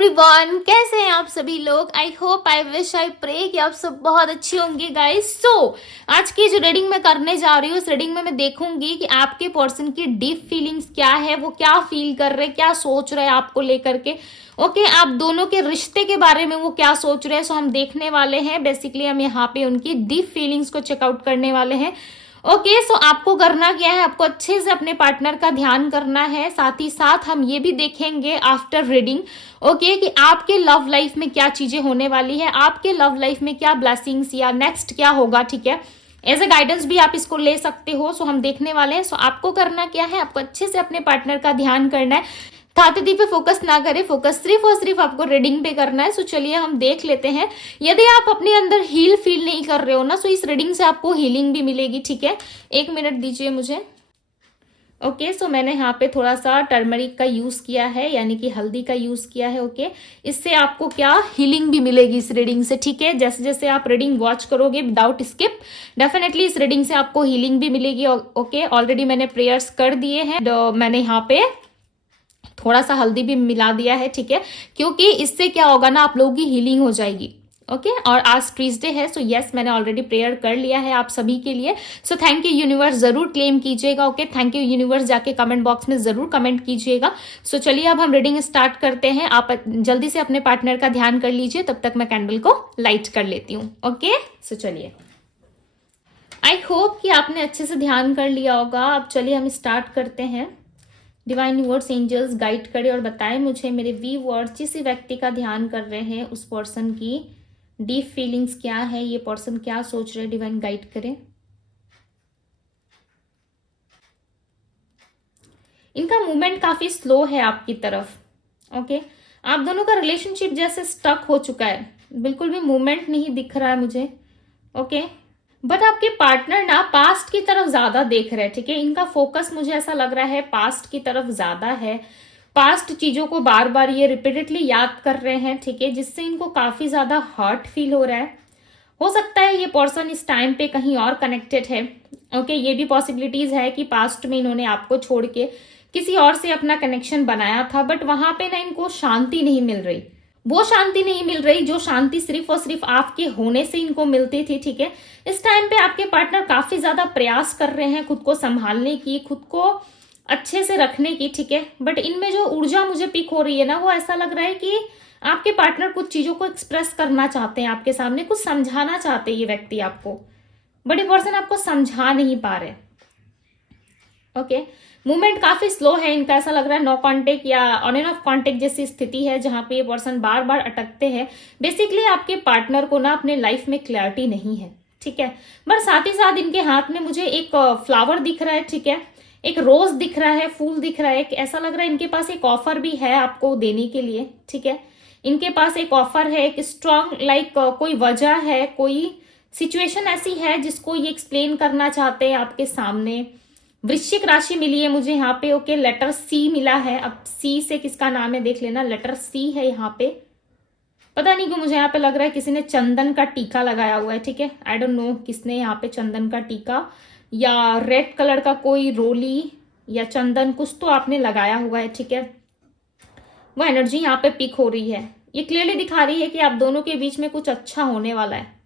Everyone, कैसे हैं आप सभी लोग। I hope, I wish, I pray कि आप सब बहुत अच्छे होंगे गाइस। आज की जो रीडिंग मैं करने जा रही हूँ, इस रीडिंग में मैं देखूंगी कि आपके पर्सन की डीप फीलिंग्स क्या है, वो क्या फील कर रहे हैं, क्या सोच रहे हैं आपको लेकर के। ओके, आप दोनों के रिश्ते के बारे में वो क्या सोच रहे हैं, सो हम देखने वाले हैं। बेसिकली हम यहाँ पे उनकी डीप फीलिंग्स को चेकआउट करने वाले हैं। ओके, सो आपको करना क्या है, आपको अच्छे से अपने पार्टनर का ध्यान करना है। साथ ही साथ हम ये भी देखेंगे आफ्टर रीडिंग ओके कि आपके लव लाइफ में क्या चीजें होने वाली है, आपके लव लाइफ में क्या ब्लेसिंग्स या नेक्स्ट क्या होगा। ठीक है, एज ए गाइडेंस भी आप इसको ले सकते हो। सो हम देखने वाले हैं। सो आपको करना क्या है, आपको अच्छे से अपने पार्टनर का ध्यान करना है। थातीदी पे फोकस ना करें, फोकस सिर्फ और सिर्फ आपको रीडिंग पे करना है। सो चलिए हम देख लेते हैं। यदि आप अपने अंदर हील फील नहीं कर रहे हो ना, सो इस रीडिंग से आपको हीलिंग भी मिलेगी। ठीक है, 1 मिनट दीजिए मुझे। ओके, सो मैंने यहाँ पे थोड़ा सा टर्मरिक का यूज किया है, यानी कि हल्दी का यूज किया है। ओके, इससे आपको क्या हीलिंग भी मिलेगी इस रीडिंग से। ठीक है, जैसे जैसे आप रीडिंग वॉच करोगे विदाउट स्किप, डेफिनेटली इस रीडिंग से आपको हीलिंग भी मिलेगी। ओके, ऑलरेडी मैंने प्रेयर्स कर दिए हैं। मैंने यहाँ पे थोड़ा सा हल्दी भी मिला दिया है। ठीक है, क्योंकि इससे क्या होगा ना, आप लोगों की हीलिंग हो जाएगी। ओके, और आज ट्यूसडे है। सो यस, मैंने ऑलरेडी प्रेयर कर लिया है आप सभी के लिए। सो थैंक यू यूनिवर्स, जरूर क्लेम कीजिएगा। ओके, थैंक यू यूनिवर्स जाके कमेंट बॉक्स में जरूर कमेंट कीजिएगा। सो चलिए अब हम रीडिंग स्टार्ट करते हैं। आप जल्दी से अपने पार्टनर का ध्यान कर लीजिए, तब तक मैं कैंडल को लाइट कर लेती हूँ। ओके, सो चलिए, आई होप कि आपने अच्छे से ध्यान कर लिया होगा। अब चलिए हम स्टार्ट करते हैं। डिवाइन यूनिवर्स एंजल्स गाइड करे और बताएं मुझे, मेरे व्यूअर्स जिस व्यक्ति का ध्यान कर रहे हैं उस पर्सन की डीप फीलिंग्स क्या है, ये पर्सन क्या सोच रहे हैं, डिवाइन गाइड करें। इनका मूवमेंट काफी स्लो है आपकी तरफ। ओके, आप दोनों का रिलेशनशिप जैसे स्टक हो चुका है, बिल्कुल भी मूवमेंट नहीं दिख रहा है मुझे। ओके, बट आपके पार्टनर ना पास्ट की तरफ ज्यादा देख रहे हैं। ठीक है, इनका फोकस मुझे ऐसा लग रहा है पास्ट की तरफ ज्यादा है। पास्ट चीजों को बार बार ये रिपीटेडली याद कर रहे हैं। ठीक है, जिससे इनको काफी ज्यादा हर्ट फील हो रहा है। हो सकता है ये पर्सन इस टाइम पे कहीं और कनेक्टेड है। ओके, ये भी पॉसिबिलिटीज है कि पास्ट में इन्होंने आपको छोड़ के किसी और से अपना कनेक्शन बनाया था, बट वहां पे ना इनको शांति नहीं मिल रही। वो शांति नहीं मिल रही जो शांति सिर्फ और सिर्फ आपके होने से इनको मिलती थी। ठीक है, इस टाइम पे आपके पार्टनर काफी ज्यादा प्रयास कर रहे हैं खुद को संभालने की, खुद को अच्छे से रखने की। ठीक है, बट इनमें जो ऊर्जा मुझे पिक हो रही है ना, वो ऐसा लग रहा है कि आपके पार्टनर कुछ चीजों को एक्सप्रेस करना चाहते हैं आपके सामने, कुछ समझाना चाहते हैं ये व्यक्ति आपको, बट ये पर्सन आपको समझा नहीं पा रहे। ओके, मूवमेंट काफी स्लो है इनका। ऐसा लग रहा है नो कांटेक्ट या ऑन एंड ऑफ कांटेक्ट जैसी स्थिति है, जहां पे ये पर्सन बार बार अटकते हैं। बेसिकली आपके पार्टनर को ना अपने लाइफ में क्लैरिटी नहीं है। ठीक है, बट साथ ही साथ इनके हाथ में मुझे एक फ्लावर दिख रहा है। ठीक है, एक रोज दिख रहा है, फूल दिख रहा है। ऐसा लग रहा है इनके पास एक ऑफर भी है आपको देने के लिए। ठीक है, इनके पास एक ऑफर है, एक स्ट्रॉन्ग लाइक कोई वजह है, कोई सिचुएशन ऐसी है जिसको ये एक्सप्लेन करना चाहते हैं आपके सामने। वृश्चिक राशि मिली है मुझे यहाँ पे। ओके, लेटर सी मिला है। अब सी से किसका नाम है देख लेना। लेटर सी है यहाँ पे। पता नहीं क्यों मुझे यहाँ पे लग रहा है किसी ने चंदन का टीका लगाया हुआ है। ठीक है, आई डोंट नो किसने यहाँ पे चंदन का टीका या रेड कलर का कोई रोली या चंदन कुछ तो आपने लगाया हुआ है। ठीक है, वो एनर्जी यहाँ पे पिक हो रही है। ये क्लियरली दिखा रही है कि आप दोनों के बीच में कुछ अच्छा होने वाला है।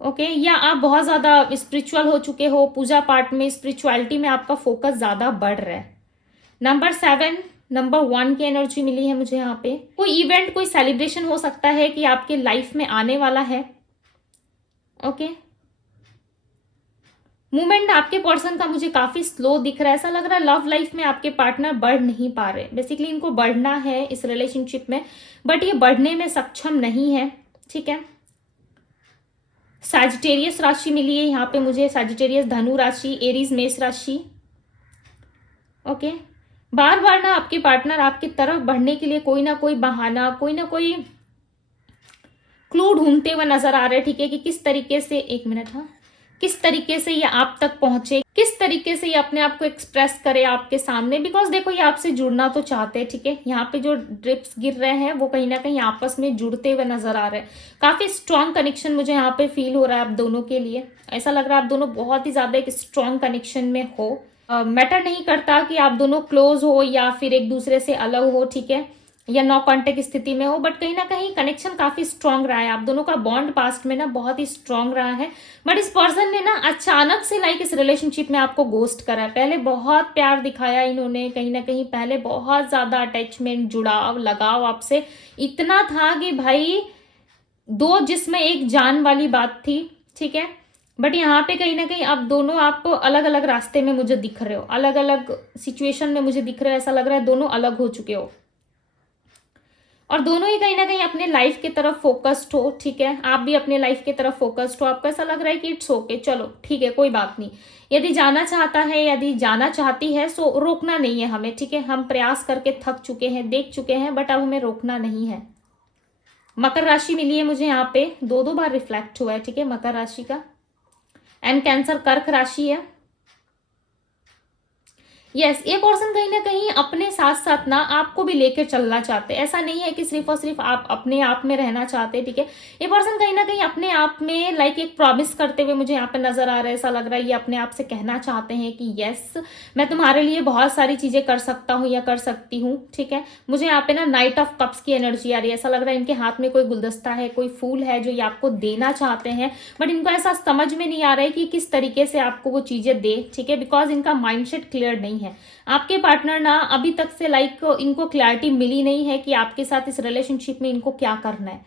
ओके, या आप बहुत ज्यादा स्पिरिचुअल हो चुके हो, पूजा पाठ में, स्पिरिचुअलिटी में आपका फोकस ज्यादा बढ़ रहा है। नंबर 7, नंबर 1 की एनर्जी मिली है मुझे यहाँ पे। कोई इवेंट, कोई सेलिब्रेशन हो सकता है कि आपके लाइफ में आने वाला है। ओके, मूवमेंट आपके पर्सन का मुझे काफी स्लो दिख रहा है। ऐसा लग रहा है लव लाइफ में आपके पार्टनर बढ़ नहीं पा रहे। बेसिकली इनको बढ़ना है इस रिलेशनशिप में, बट ये बढ़ने में सक्षम नहीं है। ठीक है, सैजिटेरियस राशि मिली है यहाँ पे मुझे। सैजिटेरियस धनु राशि, एरीज मेष राशि। ओके, बार बार ना आपके पार्टनर आपकी तरफ बढ़ने के लिए कोई ना कोई बहाना, कोई ना कोई क्लू ढूंढते हुए नजर आ रहे हैं। ठीक है, कि किस तरीके से, 1 मिनट, हाँ, किस तरीके से ये आप तक पहुंचे, किस तरीके से ये अपने आप को एक्सप्रेस करे आपके सामने। बिकॉज देखो ये आपसे जुड़ना तो चाहते हैं। ठीक है, यहाँ पे जो ड्रिप्स गिर रहे हैं वो कहीं ना कहीं आपस में जुड़ते हुए नजर आ रहे हैं। काफी स्ट्रॉन्ग कनेक्शन मुझे यहाँ पे फील हो रहा है आप दोनों के लिए। ऐसा लग रहा है आप दोनों बहुत ही ज्यादा एक स्ट्रॉन्ग कनेक्शन में हो। मैटर नहीं करता कि आप दोनों क्लोज हो या फिर एक दूसरे से अलग हो। ठीक है, या नो कांटेक्ट स्थिति में हो, बट कहीं ना कहीं कनेक्शन काफी स्ट्रांग रहा है। आप दोनों का बॉन्ड पास्ट में ना बहुत ही स्ट्रांग रहा है, बट इस पर्सन ने ना अचानक से इस रिलेशनशिप में आपको गोस्ट करा है। पहले बहुत प्यार दिखाया इन्होंने, कहीं ना कहीं पहले बहुत ज्यादा अटैचमेंट, जुड़ाव, लगाव आपसे इतना था कि भाई दो जिसमें एक जान वाली बात थी, ठीक है। बट यहाँ पे कहीं ना कहीं अब दोनों आप अलग अलग रास्ते में मुझे दिख रहे हो, अलग अलग सिचुएशन में मुझे दिख रहे हो, ऐसा लग रहा है दोनों अलग हो चुके हो और दोनों ही कहीं ना कहीं अपने लाइफ की तरफ फोकस्ड हो, ठीक है। आप भी अपने लाइफ की तरफ फोकस्ड हो, आपको ऐसा लग रहा है कि इट्स ओके, चलो ठीक है, कोई बात नहीं। यदि जाना चाहता है, यदि जाना चाहती है, सो रोकना नहीं है हमें, ठीक है। हम प्रयास करके थक चुके हैं, देख चुके हैं, बट अब हमें रोकना नहीं है। मकर राशि मिली है मुझे यहाँ पे, दो बार रिफ्लेक्ट हुआ है, ठीक है, मकर राशि का। एंड कैंसर कर्क राशि है। यस, ये पर्सन कहीं ना कहीं अपने साथ साथ ना आपको भी लेकर चलना चाहते हैं। ऐसा नहीं है कि सिर्फ और सिर्फ आप अपने आप में रहना चाहते हैं, ठीक है। ये पर्सन कहीं ना कहीं अपने आप में एक प्रॉमिस करते हुए मुझे यहाँ पे नजर आ रहा है। ऐसा लग रहा है ये अपने आप से कहना चाहते हैं कि यस, मैं तुम्हारे लिए बहुत सारी चीजें कर सकता हूँ या कर सकती हूँ, ठीक है। मुझे यहाँ पे ना नाइट ऑफ कप्स की एनर्जी आ रही है। ऐसा लग रहा है इनके हाथ में कोई गुलदस्ता है, कोई फूल है जो ये आपको देना चाहते हैं, बट इनको ऐसा समझ में नहीं आ रहा है कि किस तरीके से आपको वो चीजें दे, ठीक है, बिकॉज इनका माइंडसेट क्लियर नहीं है। आपके पार्टनर ना अभी तक से इनको क्लैरिटी मिली नहीं है कि आपके साथ इस रिलेशनशिप में इनको क्या करना है,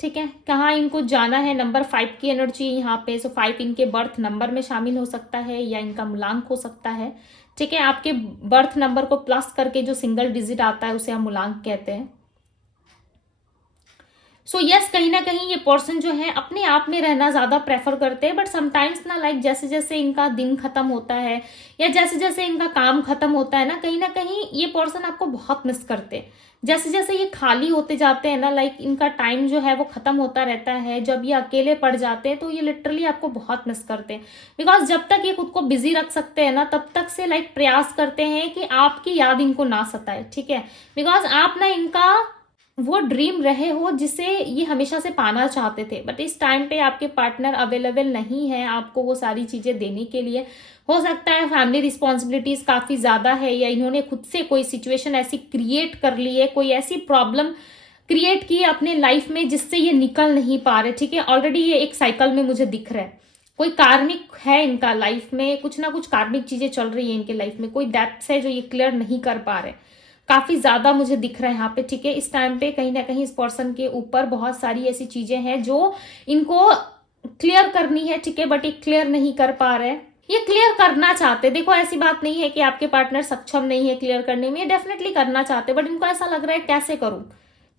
ठीक है, कहाँ इनको जाना है। नंबर 5 की एनर्जी यहाँ पे, सो 5 इनके बर्थ नंबर में शामिल हो सकता है या इनका मूलांक हो सकता है, ठीक है। आपके बर्थ नंबर को प्लस करके जो सिंगल डिजिट आता है उसे हम मूलांक कहते हैं। सो यस, कहीं ना कहीं ये पर्सन जो है अपने आप में रहना ज्यादा प्रेफर करते हैं, बट समटाइम्स ना जैसे जैसे इनका दिन खत्म होता है या जैसे जैसे इनका काम खत्म होता है ना कहीं ये पर्सन आपको बहुत मिस करते हैं। जैसे जैसे ये खाली होते जाते हैं ना, इनका टाइम जो है वो खत्म होता रहता है, जब ये अकेले पड़ जाते हैं तो ये लिटरली आपको बहुत मिस करते हैं। बिकॉज जब तक ये खुद को बिजी रख सकते हैं ना, तब तक से प्रयास करते हैं कि आपकी याद इनको ना सताए, ठीक है। बिकॉज आप ना इनका वो ड्रीम रहे हो जिसे ये हमेशा से पाना चाहते थे, बट इस टाइम पे आपके पार्टनर अवेलेबल नहीं है आपको वो सारी चीजें देने के लिए। हो सकता है फैमिली रिस्पॉन्सिबिलिटीज काफी ज्यादा है, या इन्होंने खुद से कोई सिचुएशन ऐसी क्रिएट कर ली है, कोई ऐसी प्रॉब्लम क्रिएट की है अपने लाइफ में जिससे ये निकल नहीं पा रहे, ठीक है। ऑलरेडी ये एक साइकिल में मुझे दिख रहा है, कोई कार्मिक है इनका लाइफ में, कुछ ना कुछ कार्मिक चीजें चल रही है इनके लाइफ में, कोई डेप्थ है जो ये क्लियर नहीं कर पा रहे, काफी ज्यादा मुझे दिख रहा है यहाँ पे, ठीक है। इस टाइम पे कहीं ना कहीं इस पर्सन के ऊपर बहुत सारी ऐसी चीजें हैं जो इनको क्लियर करनी है, ठीक है, बट ये क्लियर नहीं कर पा रहे। ये क्लियर करना चाहते, देखो ऐसी बात नहीं है कि आपके पार्टनर सक्षम नहीं है क्लियर करने में, ये डेफिनेटली करना चाहते, बट इनको ऐसा लग रहा है कैसे करूं,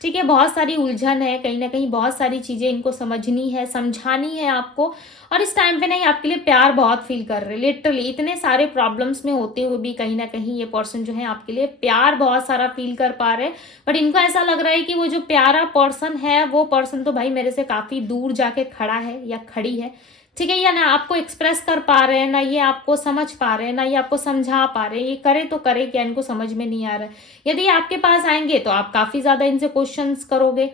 ठीक है। बहुत सारी उलझन है, कहीं ना कहीं बहुत सारी चीजें इनको समझनी है, समझानी है आपको। और इस टाइम पे नहीं आपके लिए प्यार बहुत फील कर रहे हैं, लिटरली इतने सारे प्रॉब्लम्स में होते हुए भी कहीं ना कहीं ये पर्सन जो है आपके लिए प्यार बहुत सारा फील कर पा रहे हैं। बट इनको ऐसा लग रहा है कि वो जो प्यारा पर्सन है वो पर्सन तो भाई मेरे से काफी दूर जाके खड़ा है या खड़ी है, ठीक है। या ना आपको एक्सप्रेस कर पा रहे हैं, ना ये आपको समझ पा रहे हैं, ना ये आपको समझा पा रहे हैं। ये करे तो करे क्या, इनको समझ में नहीं आ रहा है। यदि आपके पास आएंगे तो आप काफी ज्यादा इनसे क्वेश्चंस करोगे,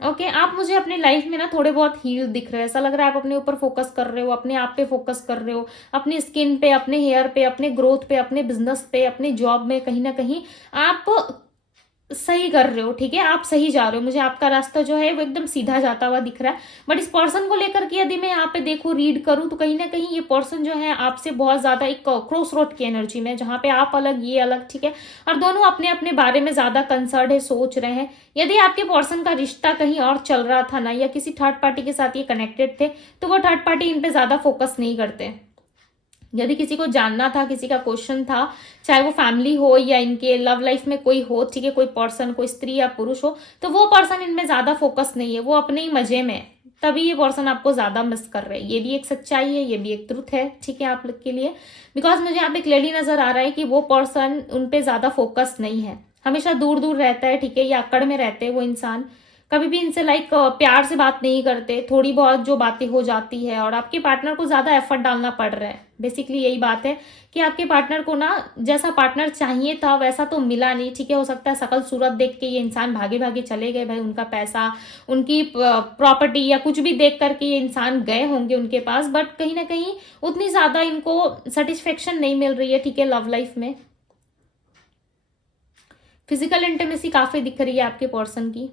ओके। आप मुझे अपने लाइफ में ना थोड़े बहुत हील दिख रहे हैं, ऐसा लग रहा है आप अपने ऊपर फोकस कर रहे हो, अपने आप पे फोकस कर रहे हो, अपनी स्किन पे, अपने हेयर पे, अपने ग्रोथ पे, अपने बिजनेस पे, अपने जॉब में, कहीं ना कहीं आप सही कर रहे हो, ठीक है, आप सही जा रहे हो। मुझे आपका रास्ता जो है वो एकदम सीधा जाता हुआ दिख रहा है। बट इस पर्सन को लेकर के यदि मैं यहाँ पे देखूं, रीड करूं, तो कहीं ना कहीं ये पर्सन जो है आपसे बहुत ज्यादा एक क्रॉस रोड की एनर्जी में, जहां पे आप अलग ये अलग, ठीक है, और दोनों अपने अपने बारे में ज्यादा कंसर्न है, सोच रहे हैं। यदि आपके पर्सन का रिश्ता कहीं और चल रहा था ना, या किसी थर्ड पार्टी के साथ ये कनेक्टेड थे, तो वो थर्ड पार्टी इन पे ज्यादा फोकस नहीं करते। यदि किसी को जानना था, किसी का क्वेश्चन था, चाहे वो फैमिली हो या इनके लव लाइफ में कोई हो, ठीक है, कोई पर्सन, कोई स्त्री या पुरुष हो, तो वो पर्सन इनमें ज्यादा फोकस नहीं है, वो अपने ही मजे में, तभी ये पर्सन आपको ज्यादा मिस कर रहे हैं। ये भी एक सच्चाई है, ये भी एक ट्रुथ है, ठीक है, आप लोग के लिए। बिकॉज मुझे यहाँ पे क्लियरली नजर आ रहा है कि वो पर्सन उन पे ज्यादा फोकस नहीं है, हमेशा दूर दूर रहता है, ठीक है, या अकड़ में रहते हैं वो इंसान, कभी भी इनसे प्यार से बात नहीं करते, थोड़ी बहुत जो बातें हो जाती है, और आपके पार्टनर को ज्यादा एफर्ट डालना पड़ रहा है। बेसिकली यही बात है कि आपके पार्टनर को ना जैसा पार्टनर चाहिए था वैसा तो मिला नहीं, ठीक है। हो सकता है शकल सूरत देख के ये इंसान भागे भागे चले गए, भाई उनका पैसा, उनकी प्रॉपर्टी या कुछ भी देख करके ये इंसान गए होंगे उनके पास, बट कहीं ना कहीं उतनी ज्यादा इनको सेटिस्फेक्शन नहीं मिल रही है, ठीक है, लव लाइफ में। फिजिकल इंटीमेसी काफी दिख रही है आपके पर्सन की,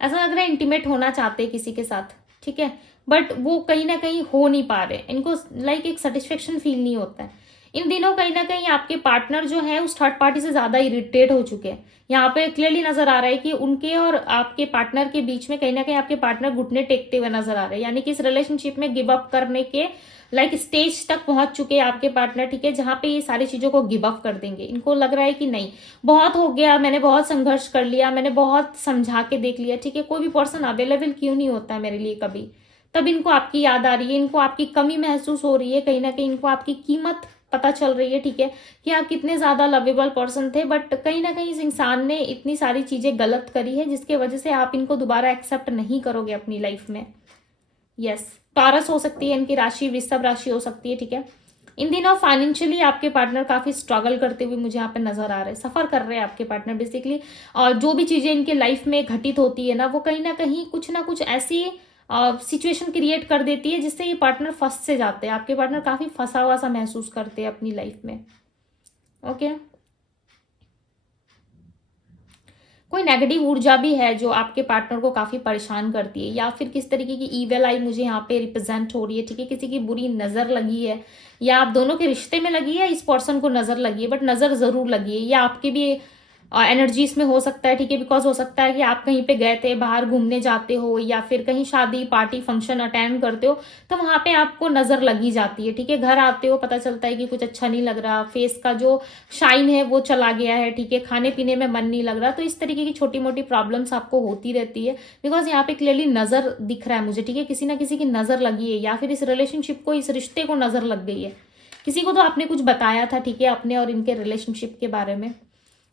ऐसा लग रहा है इंटीमेट होना चाहते हैं किसी के साथ, ठीक है, बट वो कहीं ना कहीं हो नहीं पा रहे, इनको लाइक एक सेटिस्फेक्शन फील नहीं होता है। इन दिनों कहीं ना कहीं आपके पार्टनर जो है उस थर्ड पार्टी से ज्यादा इरिटेट हो चुके हैं। यहाँ पे क्लियरली नजर आ रहा है कि उनके और आपके पार्टनर के बीच में कहीं ना कहीं आपके पार्टनर घुटने टेकते हुए नजर आ रहे हैं, यानी कि इस रिलेशनशिप में गिव अप करने के लाइक स्टेज तक पहुंच चुके हैं आपके पार्टनर, ठीक है, जहां पे ये सारी चीजों को गिव अप कर देंगे। इनको लग रहा है कि नहीं, बहुत हो गया, मैंने बहुत संघर्ष कर लिया, मैंने बहुत समझा के देख लिया, ठीक है, कोई भी पर्सन अवेलेबल क्यों नहीं होता है मेरे लिए कभी, तब इनको आपकी याद आ रही है, इनको आपकी कमी महसूस हो रही है, कहीं ना कहीं इनको आपकी कीमत पता चल रही है, ठीक है, कि आप कितने ज्यादा लवेबल पर्सन थे, बट कहीं ना कहीं इस इंसान ने इतनी सारी चीजें गलत करी है जिसके वजह से आप इनको दोबारा एक्सेप्ट नहीं करोगे अपनी लाइफ में। यस, टॉरस हो सकती है इनकी राशि, वृषभ राशि हो सकती है, ठीक है। इन दिनों फाइनेंशियली आपके पार्टनर काफी स्ट्रगल करते हुए मुझे यहाँ पे नजर आ रहे हैं, सफर कर रहे हैं आपके पार्टनर बेसिकली, और जो भी चीजें इनके लाइफ में घटित होती है ना, वो कहीं ना कहीं कुछ ना कुछ ऐसी सिचुएशन क्रिएट कर देती है जिससे ये पार्टनर फंस से जाते हैं, आपके पार्टनर काफी फंसा हुआ सा महसूस करते हैं अपनी लाइफ में। ओके, कोई नेगेटिव ऊर्जा भी है जो आपके पार्टनर को काफी परेशान करती है, या फिर किस तरीके की ईविल आई मुझे यहाँ पे रिप्रेजेंट हो रही है, ठीक है, किसी की बुरी नजर लगी है, या आप दोनों के रिश्ते में लगी है, इस पर्सन को नजर लगी है, बट नजर जरूर लगी है, या आपके भी एनर्जीज में हो सकता है, ठीक है, बिकॉज हो सकता है कि आप कहीं पे गए थे, बाहर घूमने जाते हो, या फिर कहीं शादी पार्टी फंक्शन अटेंड करते हो, तो वहां पे आपको नजर लगी जाती है, ठीक है, घर आते हो पता चलता है कि कुछ अच्छा नहीं लग रहा, फेस का जो शाइन है वो चला गया है, ठीक है, खाने पीने में मन नहीं लग रहा, तो इस तरीके की छोटी मोटी प्रॉब्लम्स आपको होती रहती है, बिकॉज यहाँ पे क्लियरली नजर दिख रहा है मुझे, ठीक है, किसी ना किसी की नजर लगी है, या फिर इस रिलेशनशिप को, इस रिश्ते को नजर लग गई है, किसी को तो आपने कुछ बताया था, ठीक है, अपने और इनके रिलेशनशिप के बारे में।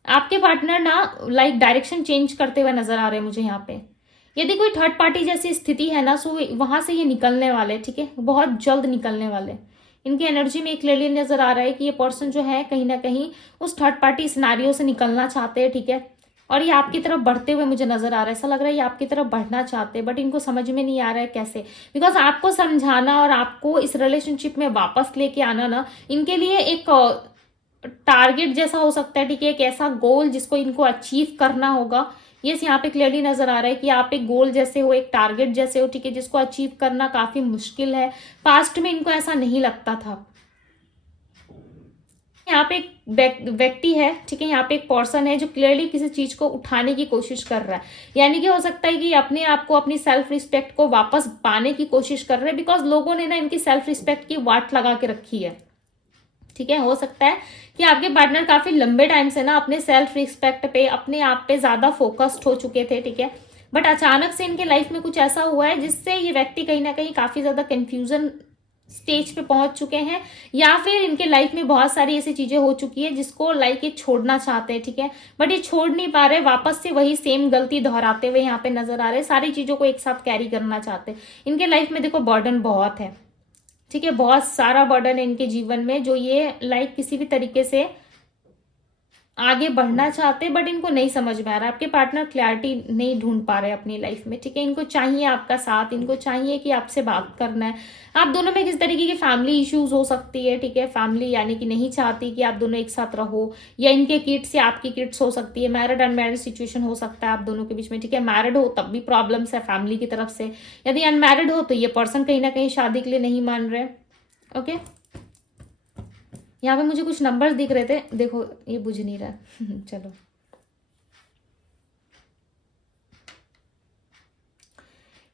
आपके पार्टनर ना लाइक डायरेक्शन चेंज करते हुए नजर आ रहे हैं मुझे यहाँ पे, यदि कोई थर्ड पार्टी जैसी स्थिति है ना, सो वहां से ये निकलने वाले, ठीक है, बहुत जल्द निकलने वाले। इनकी एनर्जी में क्लियरली नजर आ रहा है कि ये पर्सन जो है कहीं ना कहीं उस थर्ड पार्टी सिनारियो से निकलना चाहते हैं, ठीक है, और ये आपकी तरफ बढ़ते हुए मुझे नजर आ रहा है, ऐसा लग रहा है ये आपकी तरफ बढ़ना चाहते हैं, बट इनको समझ में नहीं आ रहा है कैसे, बिकॉज आपको समझाना और आपको इस रिलेशनशिप में वापस लेके आना ना इनके लिए एक टारगेट जैसा हो सकता है, ठीक है, एक ऐसा गोल जिसको इनको अचीव करना होगा। ये यहाँ पे क्लियरली नजर आ रहा है कि आप एक गोल जैसे हो, एक टारगेट जैसे हो, ठीक है, जिसको अचीव करना काफी मुश्किल है, पास्ट में इनको ऐसा नहीं लगता था। यहाँ पे एक व्यक्ति है, ठीक है, यहाँ पे एक पर्सन है जो क्लियरली किसी चीज को उठाने की कोशिश कर रहा है, यानी कि हो सकता है कि अपने आप को, अपनी सेल्फ रिस्पेक्ट को वापस पाने की कोशिश कर रहे हैं, बिकॉज लोगों ने ना इनकी सेल्फ रिस्पेक्ट की वाट लगा के रखी है, ठीक है। हो सकता है कि आपके पार्टनर काफी लंबे टाइम से ना अपने सेल्फ रिस्पेक्ट पे, अपने आप पे ज्यादा फोकस्ड हो चुके थे, ठीक है, बट अचानक से इनके लाइफ में कुछ ऐसा हुआ है जिससे ये व्यक्ति कहीं ना कहीं काफी ज्यादा कंफ्यूजन स्टेज पे पहुंच चुके हैं, या फिर इनके लाइफ में बहुत सारी ऐसी चीजें हो चुकी है जिसको लाइक ये छोड़ना चाहते हैं, ठीक है, बट ये छोड़ नहीं पा रहे, वापस से वही सेम गलती दोहराते हुए यहाँ पे नजर आ रहे हैं, सारी चीजों को एक साथ कैरी करना चाहते हैं। इनके लाइफ में देखो बर्डन बहुत है, ठीक है, बहुत सारा बर्डन है इनके जीवन में, जो ये लाइक किसी भी तरीके से आगे बढ़ना चाहते हैं, बट इनको नहीं समझ में आ रहा, आपके पार्टनर क्लैरिटी नहीं ढूंढ पा रहे अपनी लाइफ में, ठीक है, इनको चाहिए आपका साथ, इनको चाहिए कि आपसे बात करना है। आप दोनों में किस तरीके की फैमिली इश्यूज हो सकती है, ठीक है, फैमिली यानी कि नहीं चाहती कि आप दोनों एक साथ रहो, या इनके किड्स या आपकी किड्स हो सकती है, मैरिड अनमैरिड सिचुएशन हो सकता है आप दोनों के बीच में, ठीक है, मैरिड हो तब भी प्रॉब्लम्स है फैमिली की तरफ से, यदि अनमैरिड हो तो ये पर्सन कहीं ना कहीं शादी के लिए नहीं मान रहे। ओके, यहाँ पे मुझे कुछ नंबर्स दिख रहे थे, देखो ये बुझ नहीं रहा चलो,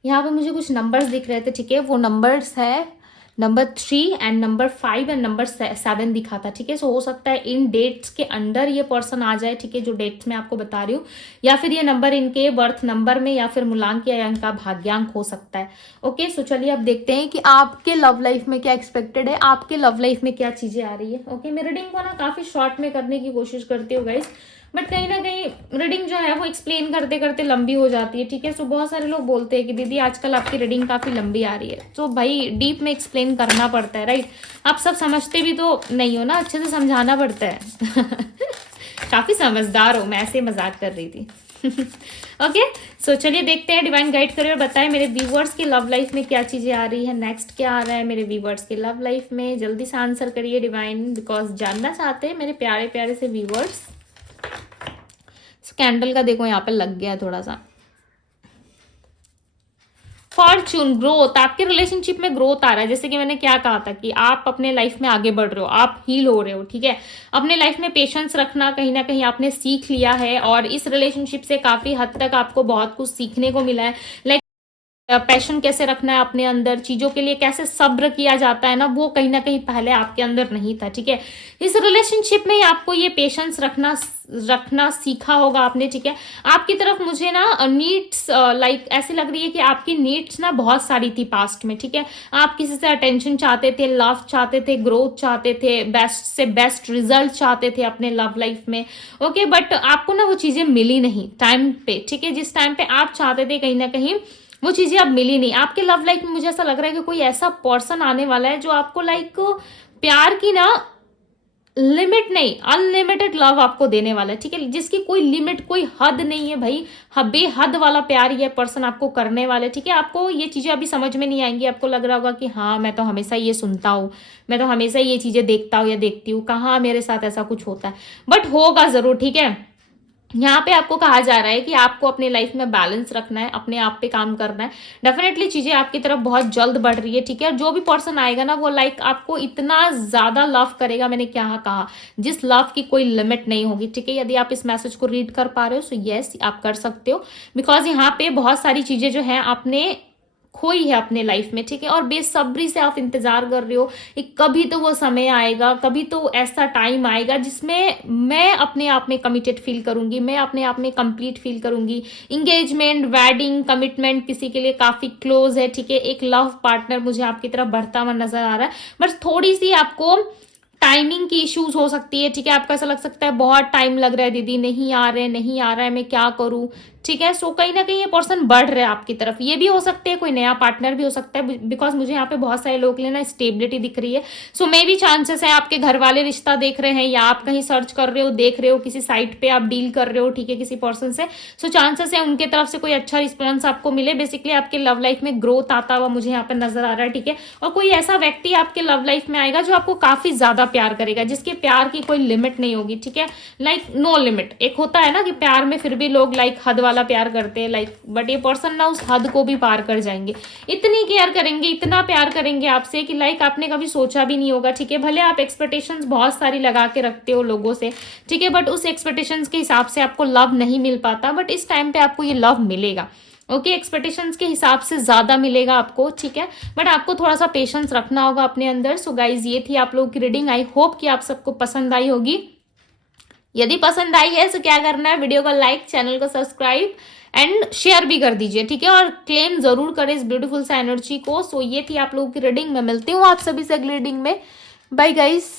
यहाँ पे मुझे कुछ नंबर्स दिख रहे थे, ठीक है, वो नंबर्स है number 3 and number 5 and number 7 दिखा था, ठीक है, सो हो सकता है इन डेट्स के अंडर ये पर्सन आ जाए, ठीक है, जो डेट्स मैं आपको बता रही हूँ, या फिर ये नंबर इनके बर्थ नंबर में या फिर मूलांक या इनका भाग्यांक हो सकता है। ओके, सो चलिए अब देखते हैं कि आपके लव लाइफ में क्या एक्सपेक्टेड है, आपके लव लाइफ में क्या चीजें आ रही है। ओके, मैं रीडिंग को ना काफी शॉर्ट में करने की कोशिश करती हूँ गाइस, बट कहीं ना कहीं रीडिंग जो है वो एक्सप्लेन करते करते लंबी हो जाती है, ठीक है, सो बहुत सारे लोग बोलते हैं कि दीदी आजकल आपकी रीडिंग काफी लंबी आ रही है, तो भाई डीप में एक्सप्लेन करना पड़ता है, राइट, आप सब समझते भी तो नहीं हो ना, अच्छे से समझाना पड़ता है काफी समझदार हो, मैं ऐसे मजाक कर रही थी ओके, सो चलिए देखते हैं, डिवाइन गाइड करिए और बताएं मेरे व्यूवर्स की लव लाइफ में क्या चीजें आ रही है, नेक्स्ट क्या आ रहा है मेरे व्यूवर्स के लव लाइफ में, जल्दी से आंसर करिए डिवाइन, बिकॉज जानना चाहते हैं मेरे प्यारे प्यारे से व्यूवर्स। कैंडल का देखो यहाँ पे लग गया थोड़ा सा। फॉर्चून, ग्रोथ, आपके रिलेशनशिप में ग्रोथ आ रहा है। जैसे कि मैंने क्या कहा था कि आप अपने लाइफ में आगे बढ़ रहे हो, आप हील हो रहे हो, ठीक है। अपने लाइफ में पेशेंस रखना कहीं ना कहीं आपने सीख लिया है, और इस रिलेशनशिप से काफी हद तक आपको बहुत कुछ सीखने को मिला है। लाइक पैशन कैसे रखना है अपने अंदर, चीजों के लिए कैसे सब्र किया जाता है ना, वो कहीं ना कहीं पहले आपके अंदर नहीं था, ठीक है। इस रिलेशनशिप में आपको ये पेशेंस रखना सीखा होगा आपने, ठीक है। आपकी तरफ मुझे ना नीड्स लाइक ऐसे लग रही है कि आपकी नीड्स ना बहुत सारी थी पास्ट में, ठीक है। आप किसी से अटेंशन चाहते थे, लव चाहते थे, ग्रोथ चाहते थे, बेस्ट से बेस्ट रिजल्ट चाहते थे अपने लव लाइफ में, ओके। बट आपको ना वो चीजें मिली नहीं टाइम पे, ठीक है। जिस टाइम पे आप चाहते थे कहीं ना कहीं वो चीजें अब मिली नहीं। आपके लव लाइफ में मुझे ऐसा लग रहा है कि कोई ऐसा पर्सन आने वाला है जो आपको लाइक प्यार की ना लिमिट नहीं, अनलिमिटेड लव आपको देने वाला है, ठीक है। जिसकी कोई लिमिट, कोई हद नहीं है भाई, बेहद वाला प्यार ये पर्सन आपको करने वाले, ठीक है। आपको ये चीजें अभी समझ में नहीं आएंगी, आपको लग रहा होगा कि हाँ मैं तो हमेशा ये सुनता हूँ, मैं तो हमेशा ये चीजें देखता हूँ या देखती हूँ, कहाँ मेरे साथ ऐसा कुछ होता है, बट होगा जरूर, ठीक है। यहाँ पे आपको कहा जा रहा है कि आपको अपने लाइफ में बैलेंस रखना है, अपने आप पे काम करना है। डेफिनेटली चीजें आपकी तरफ बहुत जल्द बढ़ रही है, ठीक है। और जो भी पर्सन आएगा ना वो लाइक आपको इतना ज्यादा लव करेगा, मैंने क्या कहा, जिस लव की कोई लिमिट नहीं होगी, ठीक है। यदि आप इस मैसेज को रीड कर पा रहे हो सो यस आप कर सकते हो, बिकॉज यहाँ पे बहुत सारी चीजें जो है आपने खोई है अपने लाइफ में, ठीक है। और बेसब्री से आप इंतजार कर रहे हो कि कभी तो वो समय आएगा, कभी तो ऐसा टाइम आएगा जिसमें मैं अपने आप में कमिटेड फील करूंगी, मैं अपने आप में कंप्लीट फील करूंगी। इंगेजमेंट, वेडिंग, कमिटमेंट किसी के लिए काफी क्लोज है, ठीक है। एक लव पार्टनर मुझे आपकी तरफ बढ़ता हुआ नजर आ रहा है, बट थोड़ी सी आपको टाइमिंग की इश्यूज हो सकती है, ठीक है। आपको ऐसा लग सकता है बहुत टाइम लग रहा है दीदी, नहीं आ रहा है, मैं क्या करूं, ठीक है। सो कहीं ना कहीं ये पर्सन बढ़ रहा है आपकी तरफ। ये भी हो सकते हैं कोई नया पार्टनर भी हो सकता है, बिकॉज मुझे यहाँ पे बहुत सारे लोग के लिए ना स्टेबिलिटी दिख रही है। सो मे भी चांसेस है आपके घर वाले रिश्ता देख रहे हैं, या आप कहीं सर्च कर रहे हो, देख रहे हो, किसी साइट पे आप डील कर रहे हो, ठीक है, किसी पर्सन से। सो चांसेस है उनके तरफ से कोई अच्छा रिस्पॉन्स आपको मिले। बेसिकली आपके लव लाइफ में ग्रोथ आता हुआ मुझे यहाँ पे नजर आ रहा है, ठीक है। और कोई ऐसा व्यक्ति आपके लव लाइफ में आएगा जो आपको काफी ज्यादा प्यार करेगा, जिसके प्यार की कोई लिमिट नहीं होगी, ठीक है। Like no limit. एक होता है ना कि प्यार में फिर भी लोग लाइक हद वाला प्यार करते हैं, लाइक, बट ये पर्सन ना उस हद को भी पार कर जाएंगे। इतनी केयर करेंगे, इतना प्यार करेंगे आपसे कि लाइक आपने कभी सोचा भी नहीं होगा, ठीक है। भले आप एक्सपेक्टेशंस बहुत सारी लगा के रखते हो लोगों से, ठीक है, बट उस एक्सपेक्टेशंस के हिसाब से आपको लव नहीं मिल पाता, बट इस टाइम पे आपको ये लव मिलेगा, ओके। एक्सपेक्टेशंस के हिसाब से ज्यादा मिलेगा आपको, ठीक है। बट आपको थोड़ा सा पेशेंस रखना होगा अपने अंदर। सो गाइज ये थी आप लोगों की रीडिंग। आई होप कि आप सबको पसंद आई होगी। यदि पसंद आई है तो क्या करना है, वीडियो को लाइक, चैनल को सब्सक्राइब एंड शेयर भी कर दीजिए, ठीक है। और क्लेम जरूर करें इस ब्यूटीफुल सा एनर्जी को। सो ये थी आप लोगों की रीडिंग। मैं मिलती हूँ आप सभी से अगली रीडिंग में। Bye guys.